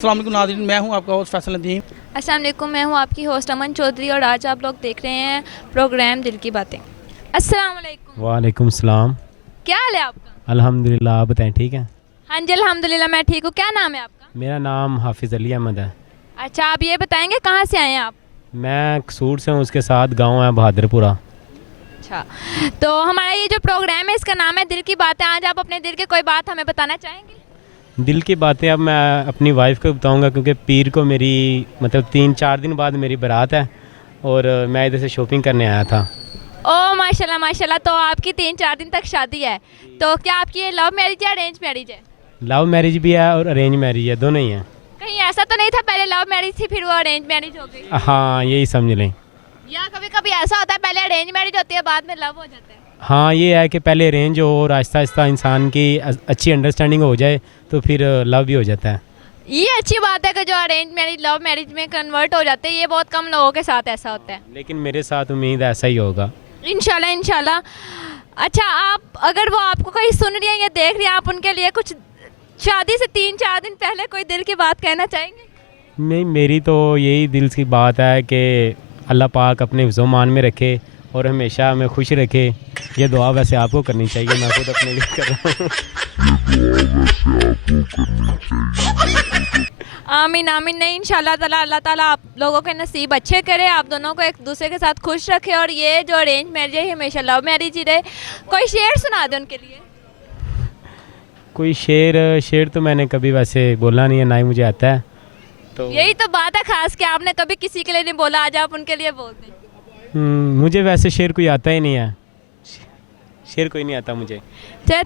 अस्सलाम वालेकुम नाज़रीन, मैं हूं आपका होस्ट फैसल नदीम। अस्सलाम वालेकुम, मैं हूँ आपकी होस्ट अमन चौधरी और आज आप लोग देख रहे हैं प्रोग्राम दिल की बातें। अस्सलाम वालेकुम। वालेकुम सलाम। क्या हाल है आपका? अल्हम्दुलिल्लाह, आप बताएं ठीक है। हाँ जी अल्हम्दुलिल्लाह मैं ठीक हूँ। क्या नाम है आपका? मेरा नाम हाफिज़ अली अहमद है। अच्छा, आप ये बताएंगे कहाँ से आए हैं आप? मैं कसूर से हूँ, उसके साथ गांव है बहादुरपुरा। अच्छा, तो हमारा ये जो प्रोग्राम है इसका नाम है दिल की बातें। आज आप अपने दिल की कोई बात हमें बताना चाहेंगे? दिल की बातें अब मैं अपनी वाइफ को बताऊंगा, क्योंकि पीर को मेरी मतलब 3-4 दिन बाद मेरी बारात है और मैं इधर से शॉपिंग करने आया था। ओ माशाल्लाह माशाल्लाह, तो आपकी 3-4 दिन तक शादी है। तो क्या आपकी ये लव मैरिज है अरेंज मैरिज है? लव मैरिज भी है और अरेंज मैरिज है, दोनों ही हैं। कहीं ऐसा तो नहीं था पहले लव मैरिज थी फिर वो अरेंज मैरिज हो गई? हाँ, यही समझ लें। या कभी कभी ऐसा होता है पहले अरेंज मैरिज होती है बाद में लव हो जाता है? हाँ, ये है कि पहले अरेंज हो और आहिस्ता आहिस्ता इंसान की अच्छी अंडरस्टैंडिंग हो जाए तो फिर लव भी हो जाता है। ये अच्छी बात है कि जो अरेंज मैरिज लव मैरिज में कन्वर्ट हो जाते हैं, ये बहुत कम लोगों के साथ ऐसा होता है। लेकिन मेरे साथ उम्मीद ऐसा ही होगा इंशाल्लाह इंशाल्लाह। अच्छा, आप अगर वो आपको कहीं सुन रही है या देख रही है, आप उनके लिए कुछ शादी से 3-4 दिन पहले कोई दिल की बात कहना चाहेंगे? नहीं, मेरी तो यही दिल की बात है कि अल्लाह पाक अपने हिफ्ज़-ओ-मान में रखे और हमेशा हमें खुश रखे। ये दुआ वैसे आपको करनी चाहिए, मैं खुद अपने लिए कर रहा हूँ। आमीन आमीन। नहीं, इंशाल्लाह ताला अल्लाह ताला आप लोगों के नसीब अच्छे करे, आप दोनों को एक दूसरे के साथ खुश रखे और ये जो अरेंज मैरिज है हमेशा लव मैरिज ही रहे। कोई शेर सुना दे उनके लिए। कोई शेर तो मैंने कभी वैसे बोला नहीं है, ना ही मुझे आता है। तो यही तो बात है खास कि आपने कभी किसी के लिए नहीं बोला, आज आप उनके लिए बोल दें। मुझे वैसे शेर कोई आता ही नहीं है, शेर कोई नहीं आता मुझे। चलिए,